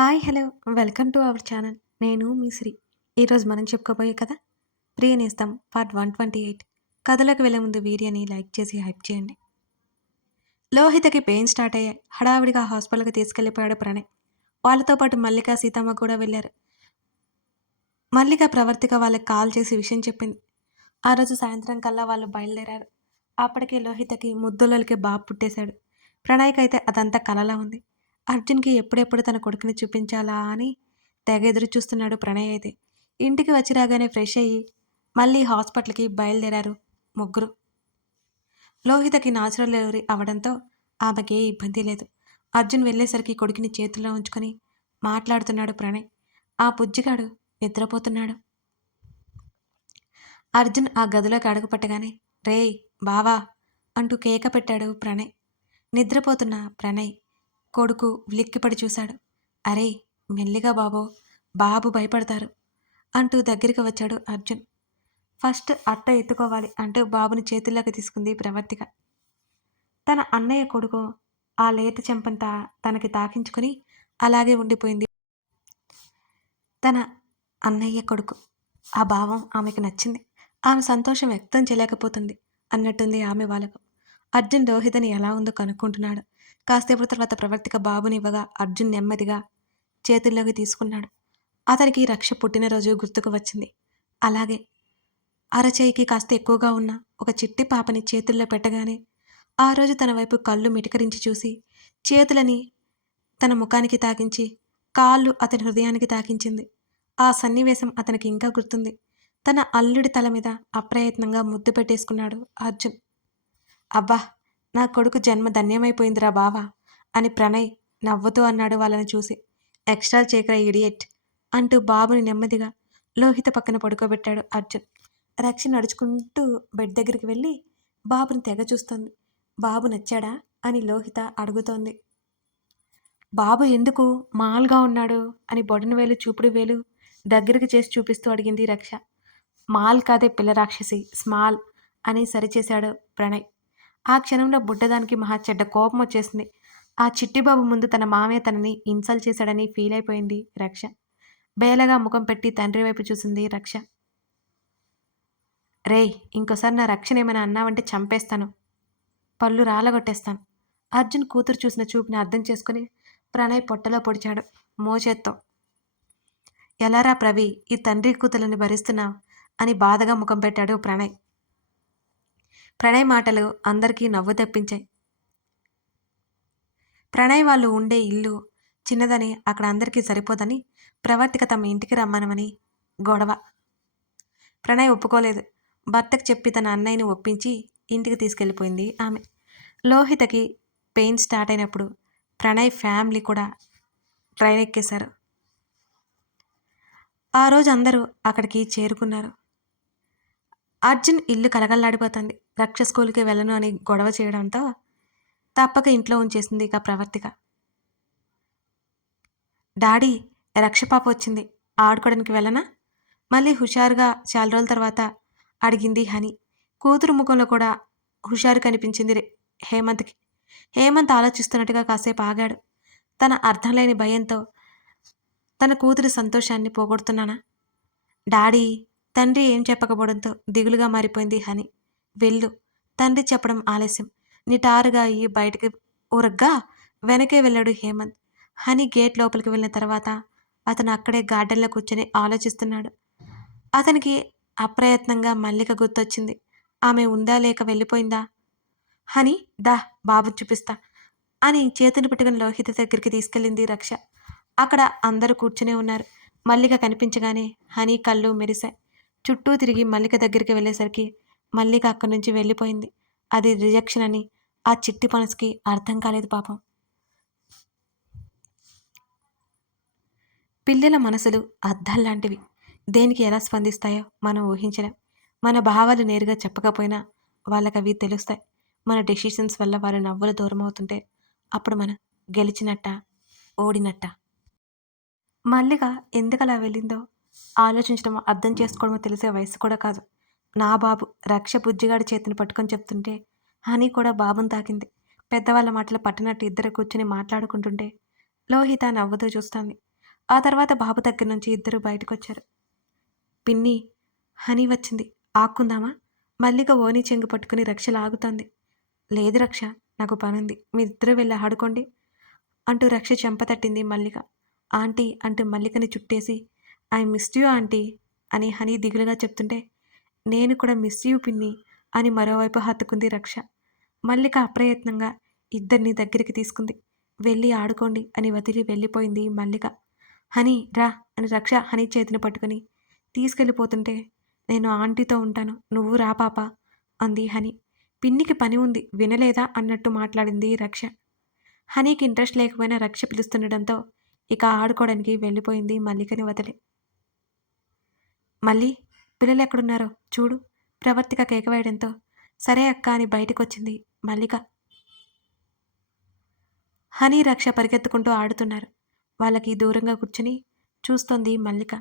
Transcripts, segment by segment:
Hi! Hello! Welcome to our channel. నేను మీ శ్రీ. ఈరోజు మనం చెప్పుకోబోయే కథ 'ప్రియ నేస్తం' పార్ట్ 128. కథలోకి వెళ్ళే ముందు వీడియోని లైక్ చేసి హైప్ చేయండి. లోహితకి పెయిన్ స్టార్ట్ అయ్యాయి. హడావిడిగా హాస్పిటల్‌కి తీసుకెళ్ళిపోయాడు ప్రణయ్. వాళ్ళతో పాటు మల్లిక, సీతమ్మ కూడా వెళ్లారు. మల్లిక ప్రవర్తిక వాళ్ళకి కాల్ చేసి విషయం చెప్పింది. ఆ రోజు సాయంత్రం కల్లా వాళ్ళు బయలుదేరారు. అప్పటికే లోహితకి ముద్దులొలికే బాబు పుట్టేశాడు. ప్రణయ్‌కైతే అదంతా కలలా ఉంది. అర్జున్‌కి ఎప్పుడెప్పుడు తన కొడుకుని చూపించాలా అని తెగ ఎదురు చూస్తున్నాడు ప్రణయ్ అయితే. ఇంటికి వచ్చి రాగానే ఫ్రెష్ అయ్యి మళ్ళీ హాస్పిటల్‌కి బయలుదేరారు ముగ్గురు. లోహితకి నాచురల్ డెలివరీ అవ్వడంతో ఆమెకే ఇబ్బంది లేదు. అర్జున్ వెళ్ళేసరికి కొడుకుని చేతుల్లో ఉంచుకొని మాట్లాడుతున్నాడు ప్రణయ్. ఆ బుజ్జిగాడు నిద్రపోతున్నాడు. అర్జున్ ఆ గదిలోకి అడుగుపెట్టగానే రేయ్ బావా అంటూ కేక పెట్టాడు ప్రణయ్. నిద్రపోతున్న ప్రణయ్ కొడుకు ఉలిక్కిపడి చూశాడు. అరే మెల్లిగా బాబో, బాబు భయపడతారు అంటూ దగ్గరికి వచ్చాడు అర్జున్. ఫస్ట్ అట్ట ఎత్తుకోవాలి అంటూ బాబుని చేతుల్లోకి తీసుకుంది ప్రవర్తిక. తన అన్నయ్య కొడుకు ఆ లేత చెంపంతా తనకి తాకించుకుని అలాగే ఉండిపోయింది. తన అన్నయ్య కొడుకు ఆ భావం ఆమెకు నచ్చింది. ఆమె సంతోషం వ్యక్తం చేయలేకపోతుంది అన్నట్టుంది ఆమె వాళ్ళకు. అర్జున్ రోహితని ఎలా ఉందో కనుక్కుంటున్నాడు. కాసేపు తర్వాత ప్రవర్తిక బాబునివ్వగా అర్జున్ నెమ్మదిగా చేతుల్లోకి తీసుకున్నాడు. అతనికి రక్ష పుట్టినరోజు గుర్తుకు వచ్చింది. అలాగే అరచేయికి కాస్త ఎక్కువగా ఉన్న ఒక చిట్టి పాపని చేతుల్లో పెట్టగానే ఆ రోజు తన వైపు కళ్ళు మిటకరించి చూసి చేతులని తన ముఖానికి తాకించి కాళ్ళు అతని హృదయానికి తాకించింది. ఆ సన్నివేశం అతనికి ఇంకా గుర్తుంది. తన అల్లుడి తల మీద అప్రయత్నంగా ముద్దు పెట్టేసుకున్నాడు అర్జున్. అబ్బా! నా కొడుకు జన్మ ధన్యమైపోయిందిరా బావా! అని ప్రణయ్ నవ్వుతూ అన్నాడు వాళ్ళని చూసి. ఎక్స్ట్రాలు చేయకురా ఇడియట్! అంటూ బాబుని నెమ్మదిగా లోహిత పక్కన పడుకోబెట్టాడు అర్జున్. రక్ష నడుచుకుంటూ బెడ్ దగ్గరికి వెళ్ళి బాబుని తెగ చూస్తోంది. బాబు నచ్చాడా? అని లోహిత అడుగుతోంది. బాబు ఎందుకు మాల్‌గా ఉన్నాడు? అని బొటనవేలు, చూపుడు వేలు దగ్గరికి చేసి చూపిస్తూ అడిగింది రక్ష. మాల్ కాదే పిల్ల రాక్షసి, స్మాల్ అని సరిచేశాడు ప్రణయ్. ఆ క్షణంలో బుడ్డదానికి మహా చెడ్డ కోపం వచ్చేసింది. ఆ చిట్టిబాబు ముందు తన మామయ్య తనని ఇన్సల్ట్ చేశాడని ఫీల్ అయిపోయింది రక్ష. బేలగా ముఖం పెట్టి తండ్రి వైపు చూసింది రక్ష. రేయ్ ఇంకోసారి నా రక్షనేమైనా అన్నావంటే చంపేస్తాను, పళ్ళు రాలగొట్టేస్తాను. అర్జున్ కూతురు చూసిన చూపుని అర్థం చేసుకుని ప్రణయ్ పొట్టలో పొడిచాడు మోచేత్తో. ఎలారా ప్రవి, ఈ తండ్రి కూతులని భరిస్తున్నావు అని బాధగా ముఖం పెట్టాడు ప్రణయ్. ప్రణయ్ మాటలు అందరికీ నవ్వు తెప్పించాయి. ప్రణయ్ వాళ్ళు ఉండే ఇల్లు చిన్నదని అక్కడ అందరికీ సరిపోదని ప్రవర్తిక తమ ఇంటికి రమ్మనమని గొడవ. ప్రణయ్ ఒప్పుకోలేదు. భర్తకు చెప్పి తన అన్నయ్యని ఒప్పించి ఇంటికి తీసుకెళ్ళిపోయింది ఆమె. లోహితకి పెయిన్ స్టార్ట్ అయినప్పుడు ప్రణయ్ ఫ్యామిలీ కూడా ట్రైన్ ఎక్కేశారు. ఆ రోజు అందరూ అక్కడికి చేరుకున్నారు. అర్జున్ ఇల్లు కలగల్లాడిపోతుంది. రక్ష స్కూల్కి వెళ్ళను అని గొడవ చేయడంతో తప్పక ఇంట్లో ఉంచేసింది ఇక ప్రవర్తిక. డాడీ రక్ష పాప వచ్చింది, ఆడుకోవడానికి వెళ్ళనా? మళ్ళీ హుషారుగా చాలా రోజుల తర్వాత అడిగింది హని. కూతురు ముఖంలో కూడా హుషారు కనిపించింది హేమంత్కి. హేమంత్ ఆలోచిస్తున్నట్టుగా కాసేపు ఆగాడు. తన అర్థం లేని భయంతో తన కూతురి సంతోషాన్ని పోగొడుతున్నానా? డాడీ తండ్రి ఏం చెప్పకపోవడంతో దిగులుగా మారిపోయింది హని. వెళ్ళు. తండ్రి చెప్పడం ఆలస్యం. నిటారుగా అయ్యి బయటికి ఉరగ్గా వెనకే వెళ్ళాడు హేమంత్. హని గేట్ లోపలికి వెళ్ళిన తర్వాత అతను అక్కడే గార్డెన్లో కూర్చొని ఆలోచిస్తున్నాడు. అతనికి అప్రయత్నంగా మల్లిక గుర్తొచ్చింది. ఆమె ఉందా లేక వెళ్ళిపోయిందా? హని దా బాబుని చూపిస్తా అని చేతులు పెట్టుకుని లోహిత దగ్గరికి తీసుకెళ్ళింది రక్ష. అక్కడ అందరూ కూర్చునే ఉన్నారు. మల్లిక కనిపించగానే హని కళ్ళు మెరిశాయి. చుట్టూ తిరిగి మల్లిక దగ్గరికి వెళ్ళేసరికి మల్లిక అక్కడి నుంచి వెళ్ళిపోయింది. అది రిజెక్షన్ అని ఆ చిట్టి మనసుకి అర్థం కాలేదు పాపం. పిల్లల మనసులు అద్దాల్లాంటివి. దేనికి ఎలా స్పందిస్తాయో మనం ఊహించలేం. మన భావాలు నేరుగా చెప్పకపోయినా వాళ్ళకవి తెలుస్తాయి. మన డెసిషన్స్ వల్ల వారి నవ్వులు దూరం అవుతుంటే అప్పుడు మనం గెలిచినట్ట, ఓడినట్ట. మల్లిక ఎందుకలా వెళ్ళిందో ఆలోచించడమో అర్థం చేసుకోవడమో తెలిసే వయసు కూడా కాదు. నా బాబు రక్ష బుజ్జిగాడి చేతిని పట్టుకొని చెప్తుంటే హనీ కూడా బాబుని తాకింది. పెద్దవాళ్ళ మాటలు పట్టినట్టు ఇద్దరు కూర్చుని మాట్లాడుకుంటుంటే లోహిత నవ్వుతూ చూస్తోంది. ఆ తర్వాత బాబు దగ్గర నుంచి ఇద్దరు బయటకొచ్చారు. పిన్ని, హనీ వచ్చింది, ఆక్కుందామా? మల్లిక ఓని చెంగు పట్టుకుని రక్ష లాగుతోంది. లేదు రక్ష, నాకు పనుంది, మీరిద్దరూ వెళ్ళి ఆడుకోండి అంటూ రక్ష చెంప తట్టింది మల్లిక. ఆంటీ అంటూ మల్లికని చుట్టేసి, ఐ మిస్డ్ యూ ఆంటీ అని హనీ దిగులుగా చెప్తుంటే, నేను కూడా మిస్ యూ పిన్ని అని మరోవైపు హత్తుకుంది రక్ష. మల్లిక అప్రయత్నంగా ఇద్దరిని దగ్గరికి తీసుకుంది. వెళ్ళి ఆడుకోండి అని వదిలి వెళ్ళిపోయింది మల్లిక. హనీ రా అని రక్ష హనీ చేతిని పట్టుకుని తీసుకెళ్ళిపోతుంటే, నేను ఆంటీతో ఉంటాను, నువ్వు రా పాపా అంది హనీ. పిన్నికి పని ఉంది వినలేదా అన్నట్టు మాట్లాడింది రక్ష. హనీకి ఇంట్రెస్ట్ లేకపోయినా రక్ష పిలుస్తుండడంతో ఇక ఆడుకోవడానికి వెళ్ళిపోయింది మల్లికని వదిలి. మళ్ళీ పిల్లలెక్కడున్నారో చూడు, ప్రవర్తిక కేక వేయడంతో సరే అక్క అని బయటకొచ్చింది మల్లిక. హనీ రక్ష పరిగెత్తుకుంటూ ఆడుతున్నారు. వాళ్ళకి దూరంగా కూర్చుని చూస్తోంది మల్లిక.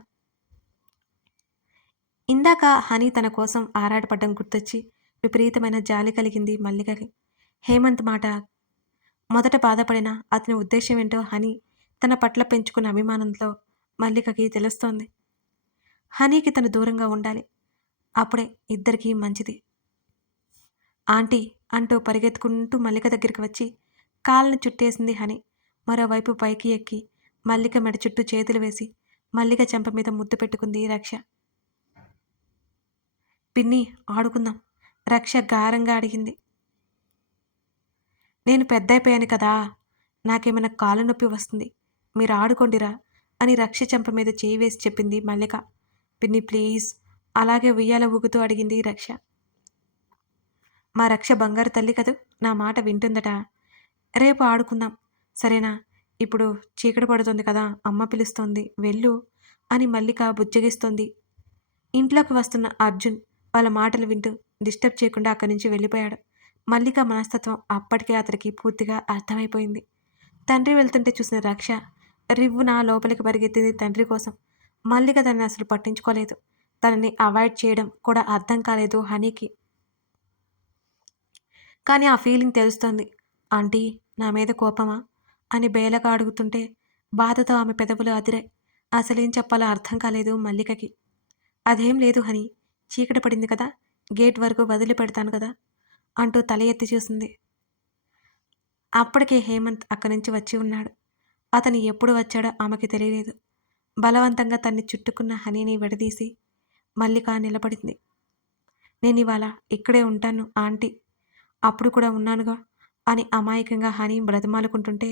ఇందాక హనీ తన కోసం ఆరాటపడ్డం గుర్తొచ్చి విపరీతమైన జాలి కలిగింది మల్లికకి. హేమంత్ మాట మొదట బాధపడినా అతని ఉద్దేశం ఏంటో హనీ తన పట్ల పెంచుకున్న అభిమానంతో మల్లికకి తెలుస్తోంది. హనీకి తను దూరంగా ఉండాలి, అప్పుడే ఇద్దరికీ మంచిది. ఆంటీ అంటూ పరిగెత్తుకుంటూ మల్లిక దగ్గరికి వచ్చి కాళ్ళని చుట్టేసింది హనీ. మరోవైపు పైకి ఎక్కి మల్లిక మెడ చుట్టూ చేతులు వేసి మల్లిక చెంప మీద ముద్దు పెట్టుకుంది రక్ష. పిన్ని ఆడుకుందాం, రక్ష గారంగా అడిగింది. నేను పెద్దయిపోయాను కదా, నాకేమైనా కాలు నొప్పి వస్తుంది, మీరు ఆడుకోండిరా అని రక్ష చెంప మీద చేయి వేసి చెప్పింది మల్లిక. పిన్ని ప్లీజ్ అలాగే ఉయ్యాల ఊగుతూ అడిగింది రక్ష. మా రక్ష బంగారు తల్లి కదూ, నా మాట వింటుందట. రేపు ఆడుకుందాం సరేనా? ఇప్పుడు చీకటి పడుతుంది కదా, అమ్మ పిలుస్తోంది వెళ్ళు అని మల్లిక బుజ్జగిస్తోంది. ఇంట్లోకి వస్తున్న అర్జున్ వాళ్ళ మాటలు వింటూ డిస్టర్బ్ చేయకుండా అక్కడి నుంచి వెళ్ళిపోయాడు. మల్లిక మనస్తత్వం అప్పటికే అతనికి పూర్తిగా అర్థమైపోయింది. తండ్రి వెళ్తుంటే చూసిన రక్ష రివ్వున లోపలికి పరిగెత్తింది తండ్రి కోసం. మల్లిక తనని అసలు పట్టించుకోలేదు. తనని అవాయిడ్ చేయడం కూడా అర్థం కాలేదు హనీకి. కానీ ఆ ఫీలింగ్ తెలుస్తోంది. ఆంటీ నా మీద కోపమా అని బేలగా అడుగుతుంటే బాధతో ఆమె పెదవులు అదిరాయి. అసలేం చెప్పాలో అర్థం కాలేదు మల్లికకి. అదేం లేదు హనీ, చీకటి పడింది కదా, గేట్ వరకు వదిలిపెడతాను కదా అంటూ తల ఎత్తి చూసింది. అప్పటికే హేమంత్ అక్కడి నుంచి వచ్చి ఉన్నాడు. అతను ఎప్పుడు వచ్చాడో ఆమెకి తెలియలేదు. బలవంతంగా తన్ని చుట్టుకున్న హనీని విడదీసి మల్లిక నిలబడింది. నేను ఇవాళ ఇక్కడే ఉంటాను ఆంటీ, అప్పుడు కూడా ఉన్నానుగా అని అమాయకంగా హనీ బ్రతిమాలుకుంటుంటే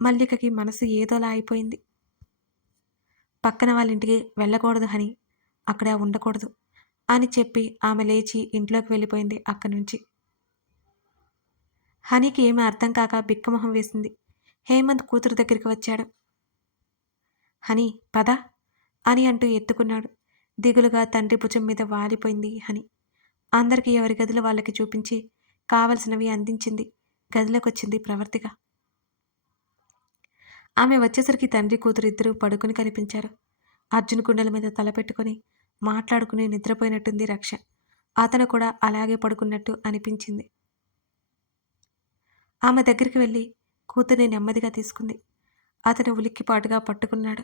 మల్లికకి మనసు ఏదోలా అయిపోయింది. పక్కన వాళ్ళ ఇంటికి వెళ్ళకూడదు హనీ, అక్కడ ఉండకూడదు అని చెప్పి ఆమె లేచి ఇంట్లోకి వెళ్ళిపోయింది అక్కడి నుంచి. హనీకి ఏమీ అర్థం కాక బిక్కమొహం వేసింది. హేమంత్ కూతురు దగ్గరికి వచ్చాడు. హనీ పద అని అంటూ ఎత్తుకున్నాడు. దిగులుగా తండ్రి భుజం మీద వాలిపోయింది హనీ. అందరికీ ఎవరి గదిలో వాళ్ళకి చూపించి కావలసినవి అందించింది. గదిలోకొచ్చింది ప్రవర్తిక. ఆమె వచ్చేసరికి తండ్రి కూతురు ఇద్దరూ పడుకుని కనిపించారు. అర్జున్ కుండల మీద తల పెట్టుకుని మాట్లాడుకుని నిద్రపోయినట్టుంది రక్ష. అతను కూడా అలాగే పడుకున్నట్టు అనిపించింది. ఆమె దగ్గరికి వెళ్ళి కూతుర్ని నెమ్మదిగా తీసుకుంది. అతను ఉలిక్కిపాటుగా పట్టుకున్నాడు.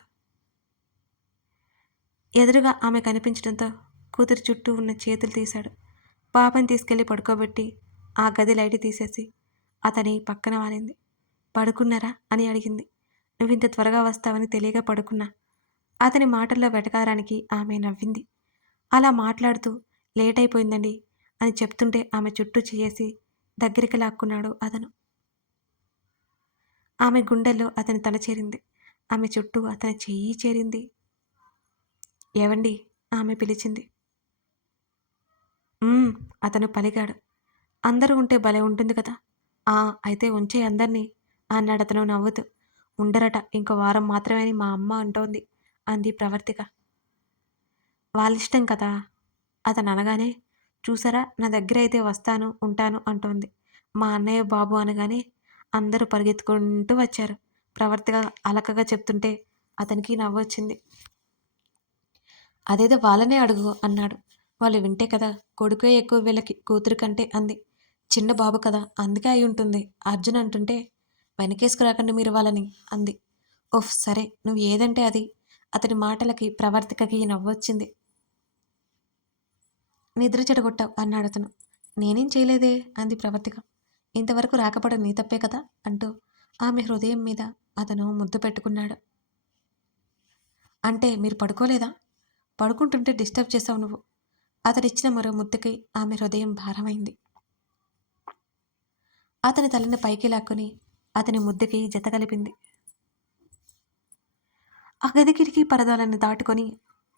ఎదురుగా ఆమె కనిపించడంతో కూతురు చుట్టూ ఉన్న చేతులు తీశాడు. పాపని తీసుకెళ్లి పడుకోబెట్టి ఆ గది లైట్ తీసేసి అతని పక్కన వాలింది. పడుకున్నారా అని అడిగింది. నువ్వింత త్వరగా వస్తావని తెలియక పడుకున్నా. అతని మాటల్లో వెటకారానికి ఆమె నవ్వింది. అలా మాట్లాడుతూ లేట్ అయిపోయిందండి అని చెప్తుంటే ఆమె చుట్టూ చేసి దగ్గరికి లాక్కున్నాడు అతను. ఆమె గుండెల్లో అతని తల చేరింది. ఆమె చుట్టూ అతని చెయ్యి చేరింది. ఏవండి ఆమె పిలిచింది. అతను పలిగాడు. అందరూ ఉంటే భలే ఉంటుంది కదా. అయితే ఉంచే అందరినీ అన్నాడతను నవ్వుతూ. ఉండరట, ఇంకో వారం మాత్రమే అని మా అమ్మ అంటోంది అంది ప్రవర్తిక. వాళ్ళిష్టం కదా అతను అనగానే. చూసారా, నా దగ్గర అయితే వస్తాను ఉంటాను అంటోంది. మా అన్నయ్య బాబు అనగానే అందరూ పరిగెత్తుకుంటూ వచ్చారు. ప్రవర్తిక అలకగా చెప్తుంటే అతనికి నవ్వొచ్చింది. అదేదో వాళ్ళనే అడుగు అన్నాడు. వాళ్ళు వింటే కదా, కొడుకే ఎక్కువ వీళ్ళకి కూతురు కంటే అంది. చిన్న బాబు కదా అందుకే అయి ఉంటుంది. అర్జున్ అంటుంటే వెనకేసుకురాకండి మీరు వాళ్ళని అంది. ఓఫ్ సరే నువ్వు ఏదంటే అది. అతని మాటలకి ప్రవర్తికకి నవ్వొచ్చింది. నిద్ర చెడగొట్టావు అన్నాడతను. నేనేం చేయలేదే అంది ప్రవర్తిక. ఇంతవరకు రాకపోవడం నీ తప్పే కదా అంటూ ఆమె హృదయం మీద అతను ముద్దు పెట్టుకున్నాడు. అంటే మీరు పడుకోలేదా? పడుకుంటుంటే డిస్టర్బ్ చేశావు నువ్వు. అతడిచ్చిన మరో ముద్దుకి ఆమె హృదయం భారమైంది. అతని తలని పైకి లాక్కుని అతని ముద్దుకి జత కలిపింది. ఆ గది కిటికీ పరదాలను దాటుకొని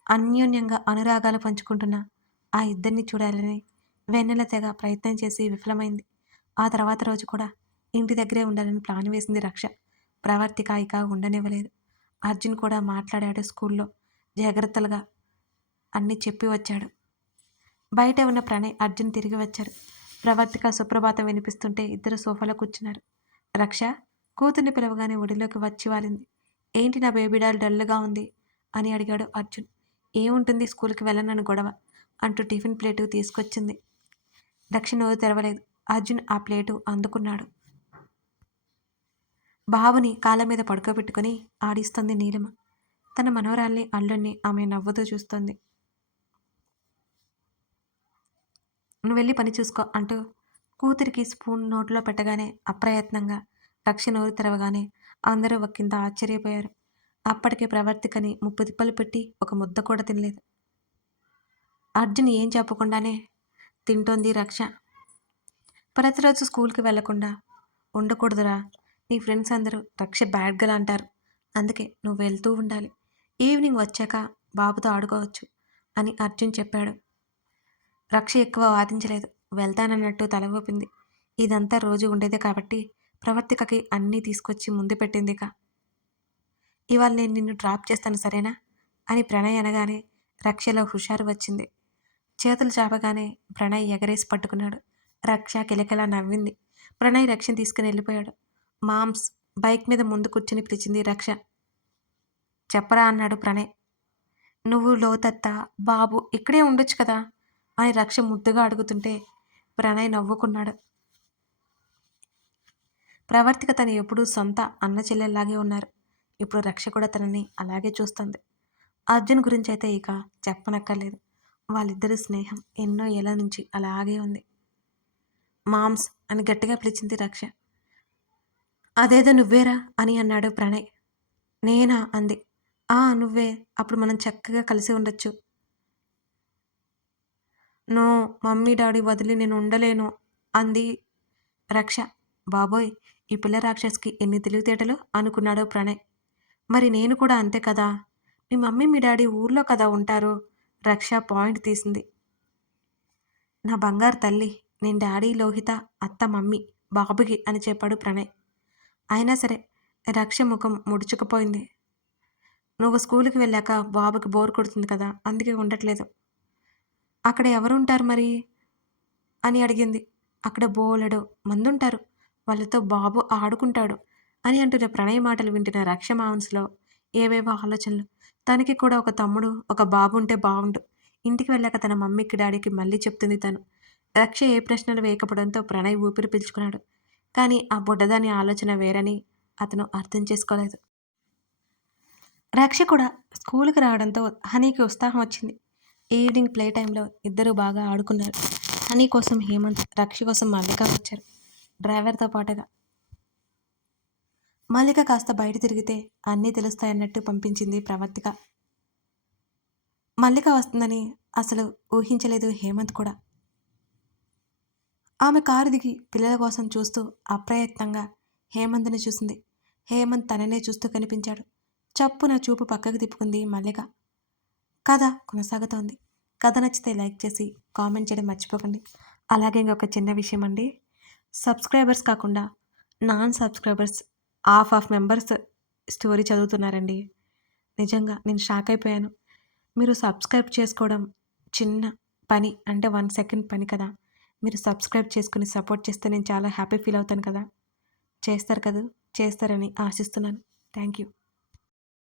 అన్యోన్యంగా అనురాగాలు పంచుకుంటున్న ఆ ఇద్దరిని చూడాలని వెన్నెల తెగ ప్రయత్నం చేసి విఫలమైంది. ఆ తర్వాత రోజు కూడా ఇంటి దగ్గరే ఉండాలని ప్లాన్ వేసింది రక్ష. ప్రవర్తిక ఇక ఉండనివ్వలేదు. అర్జున్ కూడా మాట్లాడాడు స్కూల్లో. జాగ్రత్తలుగా అన్నీ చెప్పి వచ్చాడు. బయట ఉన్న ప్రణయ్, అర్జున్ తిరిగి వచ్చారు. ప్రవర్తిక సుప్రభాతం వినిపిస్తుంటే ఇద్దరు సోఫాలో కూర్చున్నారు. రక్ష కూతుర్ని పిలవగానే ఒడిలోకి వచ్చి వాలింది. ఏంటి నా బేబీ డాల్ డల్గా ఉంది అని అడిగాడు అర్జున్. ఏముంటుంది స్కూల్కి వెళ్ళనని గొడవ అంటూ టిఫిన్ ప్లేటు తీసుకొచ్చింది. రక్ష నోరు తెరవలేదు. అర్జున్ ఆ ప్లేటు అందుకున్నాడు. బాబుని కాళ్ళ మీద పడుకోబెట్టుకుని ఆడిస్తుంది నీలిమ. తన మనవరాల్ని అల్లుణ్ణి ఆమె నవ్వుతూ చూస్తోంది. నువ్వు వెళ్ళి పని చూసుకో అంటూ కూతురికి స్పూన్ నోట్లో పెట్టగానే అప్రయత్నంగా రక్ష నోరు తెరవగానే అందరూ ఒక్కింత ఆశ్చర్యపోయారు. అప్పటికే ప్రవర్తికని ముప్పు తిప్పలు పెట్టి ఒక ముద్ద కూడా తినలేదు. అర్జున్ ఏం చెప్పకుండానే తింటోంది రక్ష. ప్రతిరోజు స్కూల్కి వెళ్లకుండా ఉండకూడదురా. నీ ఫ్రెండ్స్ అందరూ రక్ష బ్యాడ్ గర్ల్ అంటారు. అందుకే నువ్వు వెళ్తూ ఉండాలి. ఈవినింగ్ వచ్చాక బాబుతో ఆడుకోవచ్చు అని అర్జున్ చెప్పాడు. రక్ష ఎక్కువ వాదించలేదు. వెళ్తానన్నట్టు తల ఊపింది. ఇదంతా రోజు ఉండేదే కాబట్టి ప్రవర్తికకి అన్నీ తీసుకొచ్చి ముందు పెట్టిందిక. ఇవాళ నేను నిన్ను డ్రాప్ చేస్తాను సరేనా అని ప్రణయ్ అనగానే రక్షలో హుషారు వచ్చింది. చేతులు చాపగానే ప్రణయ్ ఎగరేసి పట్టుకున్నాడు. రక్ష కిలకిలా నవ్వింది. ప్రణయ్ రక్షని తీసుకుని వెళ్ళిపోయాడు. మామ్స్ బైక్ మీద ముందు కూర్చుని పిలిచింది రక్ష. చెప్పరా అన్నాడు ప్రణయ్. నువ్వు లోతత్త బాబు ఇక్కడే ఉండొచ్చు కదా అని రక్ష ముద్దుగా అడుగుతుంటే ప్రణయ్ నవ్వుకున్నాడు. ప్రవర్తిక తను ఎప్పుడూ సొంత అన్న చెల్లెల్లాగే ఉన్నారు. ఇప్పుడు రక్ష కూడా తనని అలాగే చూస్తుంది. అర్జున్ గురించి అయితే ఇక చెప్పనక్కర్లేదు. వాళ్ళిద్దరి స్నేహం ఎన్నో ఏళ్ల నుంచి అలాగే ఉంది. మామ్స్ అని గట్టిగా పిలిచింది రక్ష. అదేదో నువ్వేరా అని అన్నాడు ప్రణయ్. నేనా అంది. నువ్వే. అప్పుడు మనం చక్కగా కలిసి ఉండొచ్చు. నో మమ్మీ డాడీ వదిలి నేను ఉండలేను అంది రక్ష. బాబోయ్ ఈ పిల్ల రాక్షస్కి ఎన్ని తెలివితేటలు అనుకున్నాడు ప్రణయ్. మరి నేను కూడా అంతే కదా. మీ మమ్మీ మీ డాడీ ఊర్లో కదా ఉంటారు. రక్ష పాయింట్ తీసింది. నా బంగారు తల్లి నేను డాడీ లోహిత అత్త మమ్మీ బాబుకి అని చెప్పాడు ప్రణయ్. అయినా సరే రక్ష ముఖం ముడుచుకుపోయింది. నువ్వు స్కూల్కి వెళ్ళాక బాబుకి బోర్ కొడుతుంది కదా అందుకే ఉండట్లేదు. అక్కడ ఎవరుంటారు మరి అని అడిగింది. అక్కడ బోలెడు మందుంటారు. వాళ్ళతో బాబు ఆడుకుంటాడు అని అంటున్న ప్రణయ్ మాటలు వింటున్న రక్ష మనసులో ఏవేవో ఆలోచనలు. తనకి కూడా ఒక తమ్ముడు ఒక బాబు ఉంటే బాగుండు. ఇంటికి వెళ్ళాక తన మమ్మీకి డాడీకి మళ్ళీ చెప్తుంది తను. రక్ష ఏ ప్రశ్నలు వేయకపోవడంతో ప్రణయ్ ఊపిరి పీల్చుకున్నాడు. కానీ ఆ బుడ్డదాని ఆలోచన వేరని అతను అర్థం చేసుకోలేదు. రక్ష కూడా స్కూల్కి రావడంతో హనీకి ఉత్సాహం వచ్చింది. ఈవినింగ్ ప్లే టైంలో ఇద్దరు బాగా ఆడుకున్నారు. హనీ కోసం హేమంత్, రక్ష కోసం మల్లిక వచ్చారు డ్రైవర్తో పాటుగా. మల్లిక కాస్త బయట తిరిగితే అన్నీ తెలుస్తాయన్నట్టు పంపించింది ప్రవర్తిక. మల్లిక వస్తుందని అసలు ఊహించలేదు హేమంత్ కూడా. ఆమె కారు దిగి పిల్లల కోసం చూస్తూ అప్రయత్నంగా హేమంత్ని చూసింది. హేమంత్ తననే చూస్తూ కనిపించాడు. చప్పున చూపు పక్కకు తిప్పుకుంది మల్లిక. కథ కొనసాగుతోంది. కథ నచ్చితే లైక్ చేసి కామెంట్ చేయడం మర్చిపోకండి. అలాగే ఇంకొక చిన్న విషయం అండి. సబ్స్క్రైబర్స్ కాకుండా non subscribers half members story చదువుతున్నారండి. నిజంగా నేను షాక్ అయిపోయాను. మీరు సబ్స్క్రైబ్ చేసుకోవడం చిన్న పని అంటే 1 సెకండ్ పని కదా. మీరు సబ్స్క్రైబ్ చేసుకుని సపోర్ట్ చేస్తే నేను చాలా హ్యాపీ ఫీల్ అవుతాను కదా. చేస్తారు కదా, చేస్తారని ఆశిస్తున్నాను. Thank you.